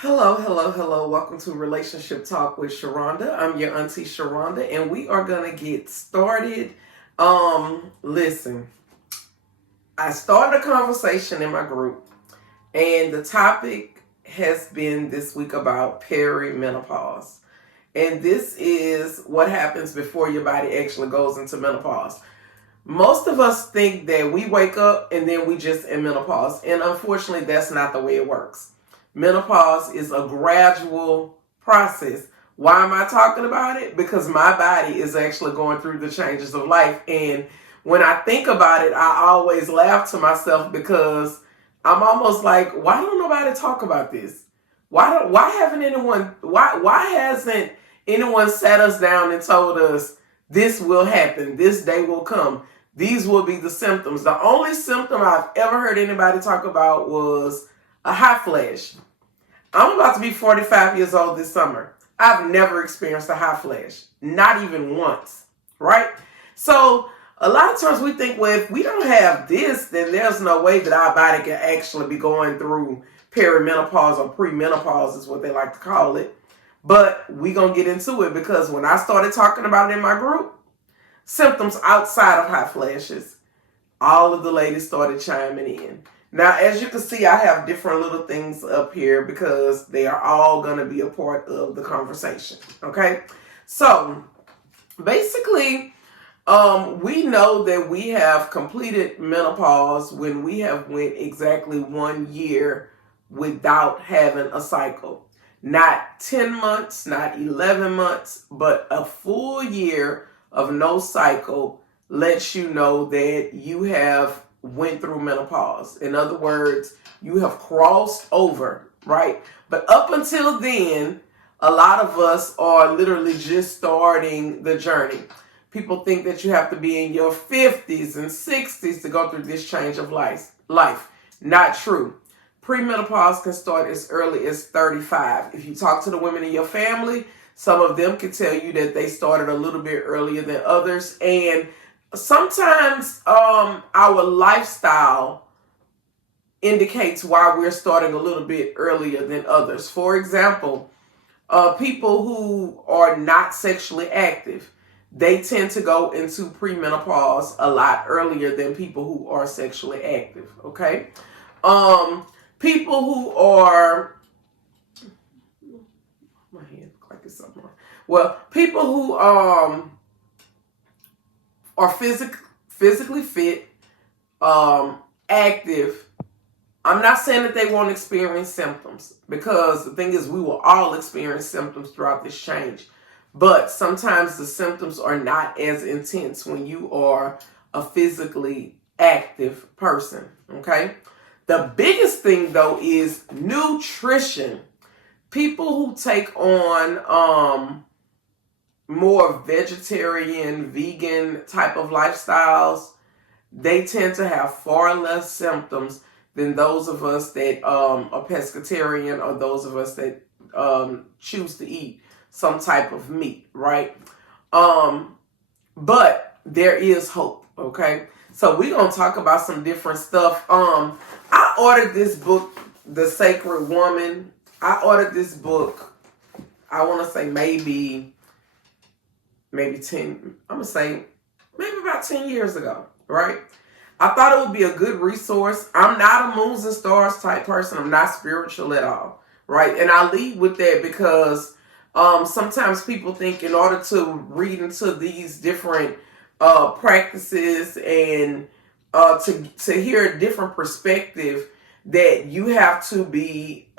Hello, hello, hello. Welcome to Relationship Talk with Sharonda. I'm your auntie Sharonda, and we are gonna get started. Listen, I started a conversation in my group, and the topic has been this week about perimenopause. And this is what happens before your body actually goes into menopause. Most of us think that we wake up and then we just in menopause, and unfortunately, that's not the way it works. Menopause is a gradual process. Why am I talking about it? Because my body is actually going through the changes of life. And when I think about it, I always laugh to myself because I'm almost like, why don't nobody talk about this? Why hasn't anyone sat us down and told us this will happen, this day will come, these will be the symptoms? The only symptom I've ever heard anybody talk about was a hot flash. I'm about to be 45 years old this summer. I've never experienced a hot flash, not even once, right? So a lot of times we think, well, if we don't have this, then there's no way that our body can actually be going through perimenopause or premenopause is what they like to call it. But we gonna get into it because when I started talking about it in my group, symptoms outside of hot flashes, all of the ladies started chiming in. Now, as you can see, I have different little things up here because they are all going to be a part of the conversation. Okay? So, basically, we know that we have completed menopause when we have went exactly 1 year without having a cycle. Not 10 months, not 11 months, but a full year of no cycle lets you know that you have went through menopause. In other words, you have crossed over, right? But up until then, a lot of us are literally just starting the journey. People think that you have to be in your 50s and 60s to go through this change of life. Not true. Premenopause can start as early as 35. If you talk to the women in your family, some of them can tell you that they started a little bit earlier than others. And sometimes our lifestyle indicates why we're starting a little bit earlier than others. For example, people who are not sexually active, they tend to go into premenopause a lot earlier than people who are sexually active. Okay, people who are my hand look like it's something wrong. Well, people who are physically fit, active. I'm not saying that they won't experience symptoms because the thing is we will all experience symptoms throughout this change. But sometimes the symptoms are not as intense when you are a physically active person, okay? The biggest thing though is nutrition. People who take on more vegetarian, vegan type of lifestyles, they tend to have far less symptoms than those of us that are pescatarian or those of us that choose to eat some type of meat, right? But there is hope, okay? So we're going to talk about some different stuff. I ordered this book, The Sacred Woman. I ordered this book, I want to say maybe 10, I'm going to say maybe about 10 years ago, right? I thought it would be a good resource. I'm not a moons and stars type person. I'm not spiritual at all, right? And I lead with that because sometimes people think in order to read into these different practices and to hear a different perspective, that you have to be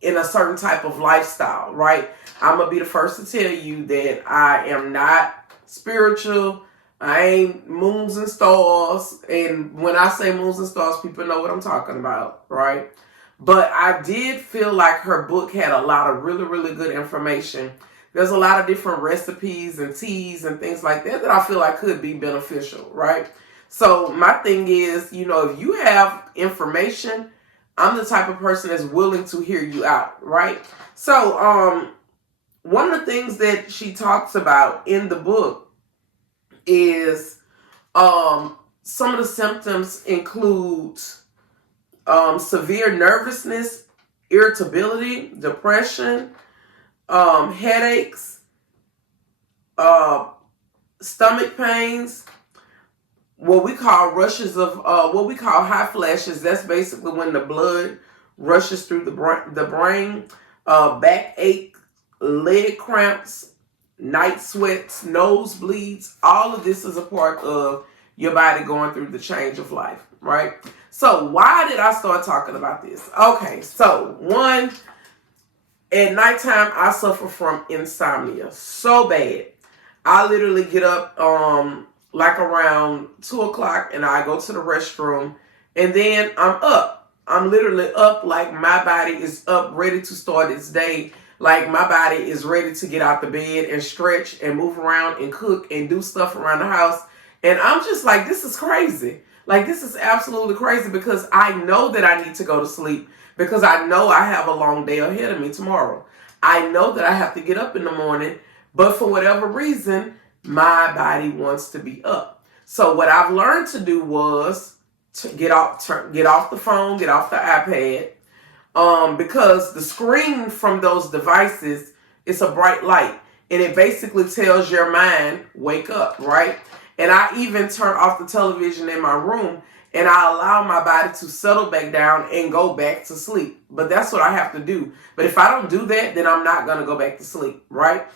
in a certain type of lifestyle, right? I'm going to be the first to tell you that I am not spiritual. I ain't moons and stars. And when I say moons and stars, people know what I'm talking about, right? But I did feel like her book had a lot of really, really good information. There's a lot of different recipes and teas and things like that I feel like could be beneficial, right? So my thing is, if you have information, I'm the type of person that's willing to hear you out, right? So one of the things that she talks about in the book is some of the symptoms include severe nervousness, irritability, depression, headaches, uh, stomach pains, what we call rushes of what we call high flashes. That's basically when the blood rushes through the brain. Backache, leg cramps, night sweats, nosebleeds. All of this is a part of your body going through the change of life, right? So why did I start talking about this? Okay, so one, at nighttime I suffer from insomnia so bad. I literally get up like around 2 o'clock and I go to the restroom and then I'm up. I'm literally up, like my body is up, ready to start its day. Like my body is ready to get out the bed and stretch and move around and cook and do stuff around the house. And I'm just like, this is crazy. Like, this is absolutely crazy because I know that I need to go to sleep because I know I have a long day ahead of me tomorrow. I know that I have to get up in the morning, but for whatever reason, my body wants to be up. So what I've learned to do was to get off the phone, get off the iPad, because the screen from those devices is a bright light, and it basically tells your mind, wake up, right? And I even turn off the television in my room, and I allow my body to settle back down and go back to sleep. But that's what I have to do. But if I don't do that, then I'm not going to go back to sleep, right?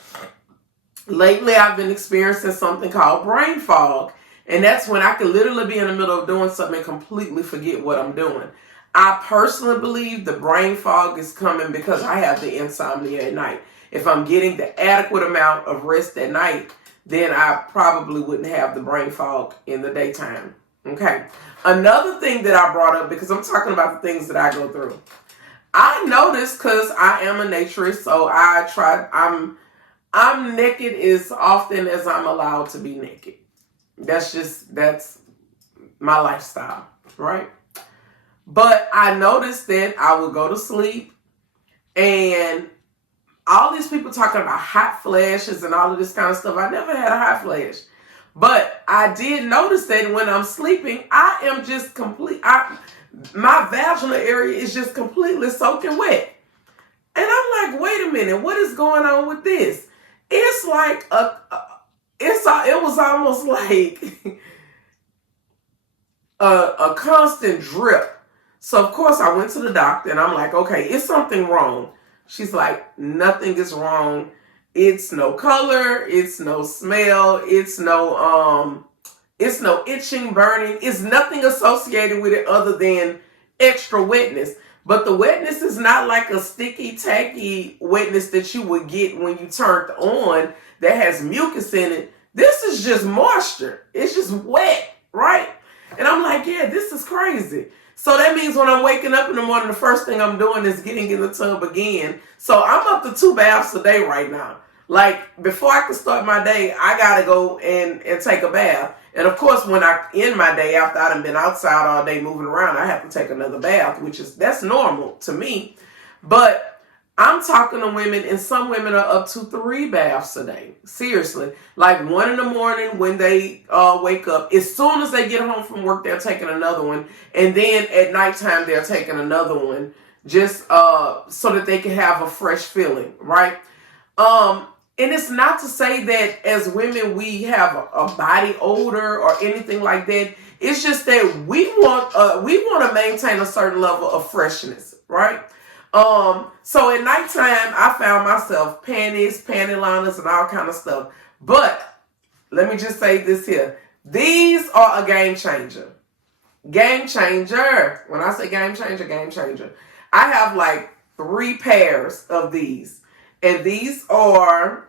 Lately, I've been experiencing something called brain fog. And that's when I could literally be in the middle of doing something and completely forget what I'm doing. I personally believe the brain fog is coming because I have the insomnia at night. If I'm getting the adequate amount of rest at night, then I probably wouldn't have the brain fog in the daytime. Okay. Another thing that I brought up, because I'm talking about the things that I go through. I noticed, because I am a naturist, so I'm naked as often as I'm allowed to be naked. That's my lifestyle, right? But I noticed that I would go to sleep and all these people talking about hot flashes and all of this kind of stuff. I never had a hot flash. But I did notice that when I'm sleeping, I am just my vaginal area is just completely soaking wet. And I'm like, wait a minute, what is going on with this? It's like it was almost like a constant drip. So of course I went to the doctor and I'm like, okay, is something wrong? She's like, nothing is wrong. It's no color, it's no smell, it's no itching, burning. It's nothing associated with it other than extra wetness. But the wetness is not like a sticky, tacky wetness that you would get when you turned on that has mucus in it. This is just moisture. It's just wet, right? And I'm like, yeah, this is crazy. So that means when I'm waking up in the morning, the first thing I'm doing is getting in the tub again. So I'm up to 2 baths a day right now. Like, before I can start my day, I got to go and take a bath. And of course, when I end my day, after I've been outside all day moving around, I have to take another bath, that's normal to me. But I'm talking to women, and some women are up to 3 baths a day. Seriously. Like 1 in the morning when they wake up. As soon as they get home from work, they're taking another one. And then at nighttime, they're taking another one just so that they can have a fresh feeling, right? And it's not to say that as women we have a body odor or anything like that. It's just that we want to maintain a certain level of freshness, right? So at nighttime, I found myself panties, panty liners, and all kind of stuff. But let me just say this here: these are a game changer. Game changer. When I say game changer, game changer. I have like 3 pairs of these. And these are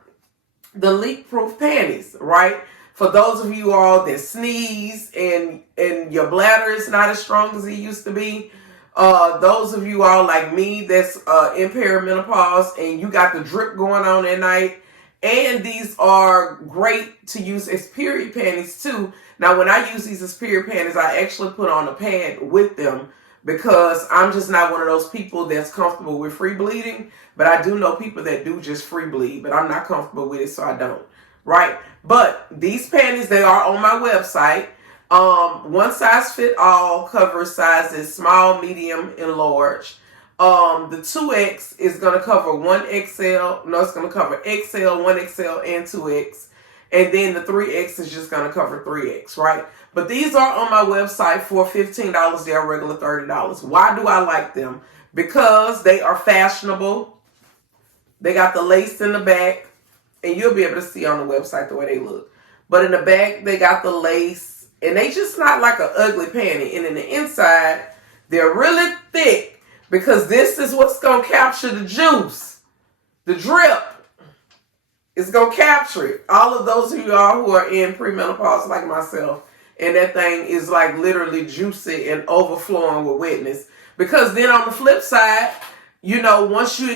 the leak-proof panties, right? For those of you all that sneeze and your bladder is not as strong as it used to be. Those of you all like me that's in perimenopause and you got the drip going on at night. And these are great to use as period panties too. Now, when I use these as period panties, I actually put on a pad with them, because I'm just not one of those people that's comfortable with free bleeding. But I do know people that do just free bleed, but I'm not comfortable with it, so I don't, right? But these panties, they are on my website. One size fit all covers sizes small, medium, and large. The 2X is going to cover 1XL. No, it's going to cover XL, 1XL, and 2X. And then the 3X is just going to cover 3X, right? But these are on my website for $15. They are regular $30. Why do I like them? Because they are fashionable. They got the lace in the back. And you'll be able to see on the website the way they look. But in the back, they got the lace. And they just not like an ugly panty. And in the inside, they're really thick. Because this is what's going to capture the juice. The drip. It's going to capture it. All of those of y'all who are in premenopause like myself. And that thing is like literally juicy and overflowing with wetness. Because then on the flip side, you know, once you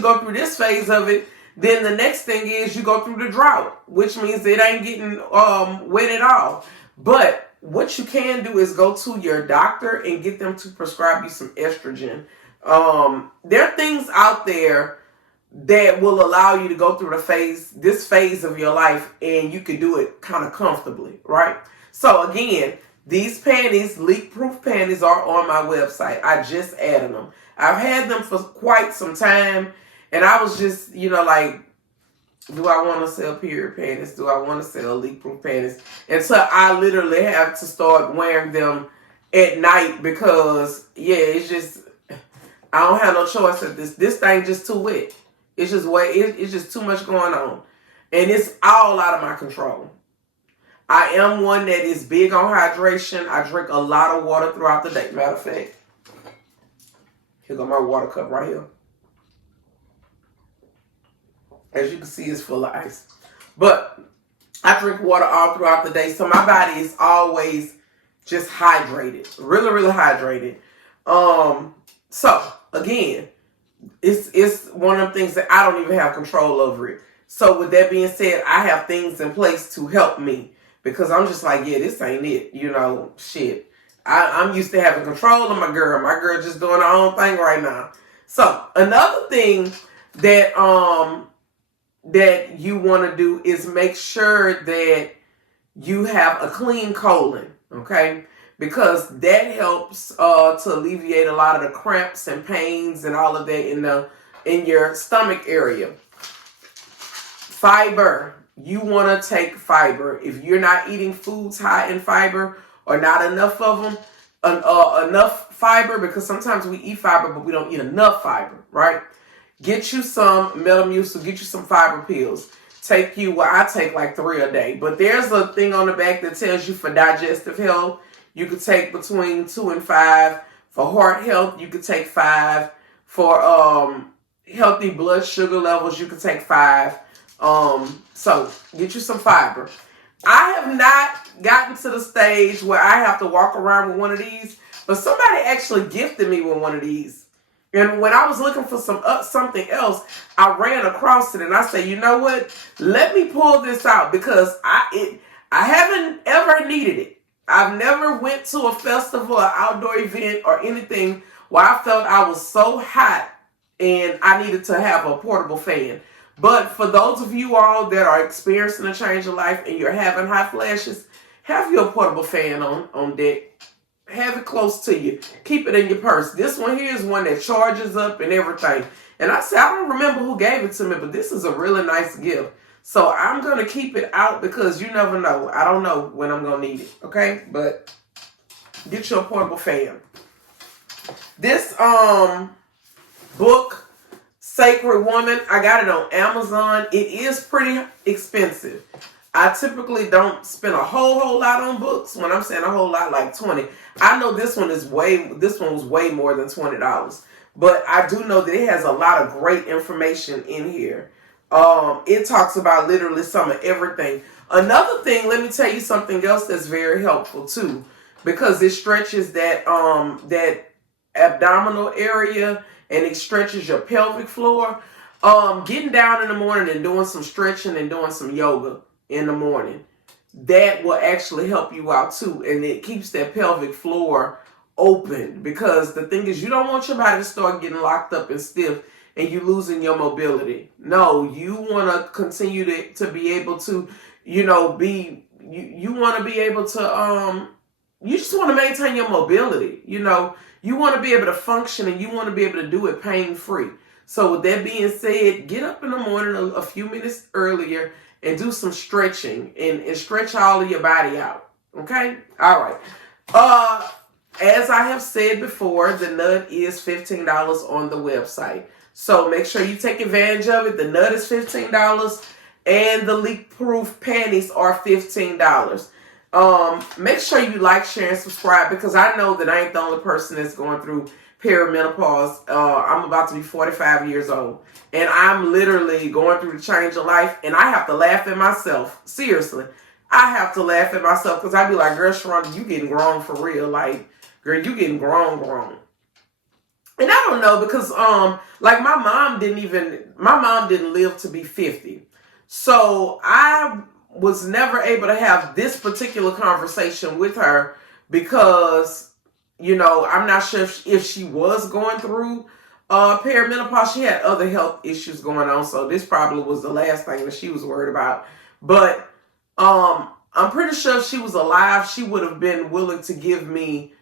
go through this phase of it, then the next thing is you go through the drought. Which means it ain't getting wet at all. But what you can do is go to your doctor and get them to prescribe you some estrogen. There are things out there that will allow you to go through this phase of your life, and you can do it kind of comfortably, right? So again, these panties, leak-proof panties, are on my website. I just added them. I've had them for quite some time, and I was just, you know, like, do I want to sell period panties? Do I want to sell leak-proof panties? And so I literally have to start wearing them at night because, yeah, it's just, I don't have no choice at this. This thing just too wet. It's just it's just too much going on. And it's all out of my control. I am one that is big on hydration. I drink a lot of water throughout the day. Matter of fact, here go my water cup right here. As you can see, it's full of ice. But I drink water all throughout the day. So my body is always just hydrated. Really, really hydrated. So, again, it's one of the things that I don't even have control over it. So, with that being said, I have things in place to help me. Because I'm just like, yeah, this ain't it. You know, shit. I'm used to having control of my girl. My girl just doing her own thing right now. So, another thing that you want to do is make sure that you have a clean colon, okay? Because that helps to alleviate a lot of the cramps and pains and all of that in your stomach area. Fiber. You want to take fiber. If you're not eating foods high in fiber or not enough of them, enough fiber, because sometimes we eat fiber but we don't eat enough fiber, right? Get you some Metamucil, get you some fiber pills. I take like 3 a day. But there's a thing on the back that tells you for digestive health, you could take between 2 and 5. For heart health, you could take 5. For healthy blood sugar levels, you could take 5. So get you some fiber. I have not gotten to the stage where I have to walk around with one of these, but somebody actually gifted me with one of these. And when I was looking for something else, I ran across it and I said, you know what? Let me pull this out because I haven't ever needed it. I've never went to a festival or outdoor event or anything where I felt I was so hot and I needed to have a portable fan. But for those of you all that are experiencing a change of life and you're having hot flashes, have your portable fan on deck. Have it close to you. Keep it in your purse. This one here is one that charges up and everything. And I said, I don't remember who gave it to me, but this is a really nice gift. So I'm going to keep it out because you never know. I don't know when I'm going to need it. Okay? But get your portable fan. This book, Sacred Woman, I got it on Amazon. It is pretty expensive. I typically don't spend a whole lot on books. When I'm saying a whole lot, like 20. I know this one was way more than $20. But I do know that it has a lot of great information in here. It talks about literally some of everything. Another thing, let me tell you something else that's very helpful too. Because it stretches that abdominal area and it stretches your pelvic floor. Getting down in the morning and doing some stretching and doing some yoga in the morning, that will actually help you out too. And it keeps that pelvic floor open because the thing is you don't want your body to start getting locked up and stiff and you losing your mobility. No, you want to continue to be able to, you want to be able to, you just want to maintain your mobility. You want to be able to function and you want to be able to do it pain-free. So with that being said, get up in the morning a few minutes earlier and do some stretching and stretch all of your body out. Okay? All right. As I have said before, the nut is $15 on the website. So make sure you take advantage of it. The nut is $15 and the leak-proof panties are $15. Make sure you like, share, and subscribe because I know that I ain't the only person that's going through perimenopause. I'm about to be 45 years old and I'm literally going through the change of life and I have to laugh at myself. Seriously. I have to laugh at myself because I be like, girl, Sharonda, you getting grown for real. Like, girl, you getting grown. And I don't know because, like my mom didn't live to be 50. So I was never able to have this particular conversation with her because, you know, I'm not sure if she was going through perimenopause. She had other health issues going on. So this probably was the last thing that she was worried about. But I'm pretty sure if she was alive, she would have been willing to give me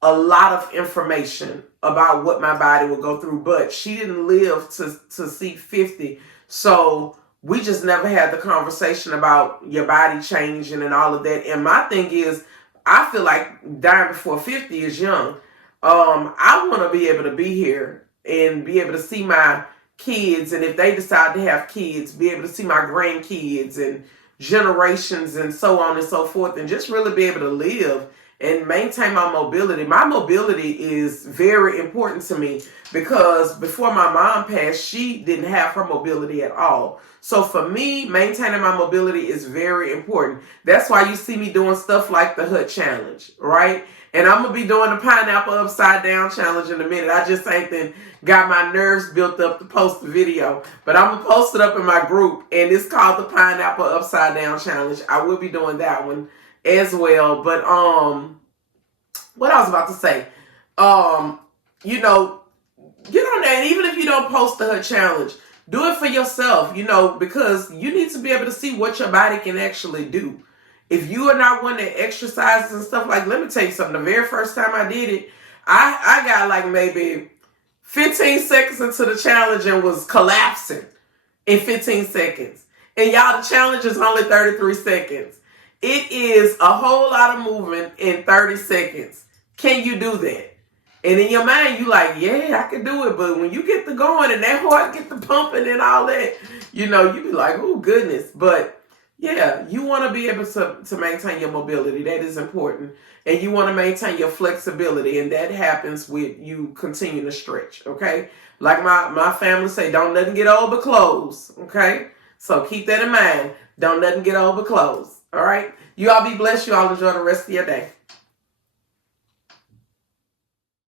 a lot of information about what my body would go through, but she didn't live to see 50. So we just never had the conversation about your body changing and all of that. And my thing is, I feel like dying before 50 is young. I want to be able to be here and be able to see my kids. And if they decide to have kids, be able to see my grandkids and generations and so on and so forth, and just really be able to live and maintain my mobility. My mobility is very important to me because before my mom passed, she didn't have her mobility at all. So for me, maintaining my mobility is very important. That's why you see me doing stuff like the Hut Challenge, right? And I'm going to be doing the Pineapple Upside Down Challenge in a minute. I just ain't then got my nerves built up to post the video. But I'm going to post it up in my group. And it's called the Pineapple Upside Down Challenge. I will be doing that one as well. But what I was about to say, you know, get on there. And even if you don't post the Hut Challenge, do it for yourself, you know, because you need to be able to see what your body can actually do. If you are not one that exercises and stuff, like, let me tell you something. The very first time I did it, I got like maybe 15 seconds into the challenge and was collapsing in 15 seconds. And y'all, the challenge is only 33 seconds. It is a whole lot of movement in 30 seconds. Can you do that? And in your mind, you like, yeah, I can do it. But when you get to going and that heart get to pumping and all that, you know, you be like, oh, goodness. But yeah, you want to be able to maintain your mobility. That is important. And you want to maintain your flexibility. And that happens with you continuing to stretch, okay? Like my family say, don't nothing get old but clothes, okay? So keep that in mind. Don't nothing get old but clothes, all right? You all be blessed. You all enjoy the rest of your day.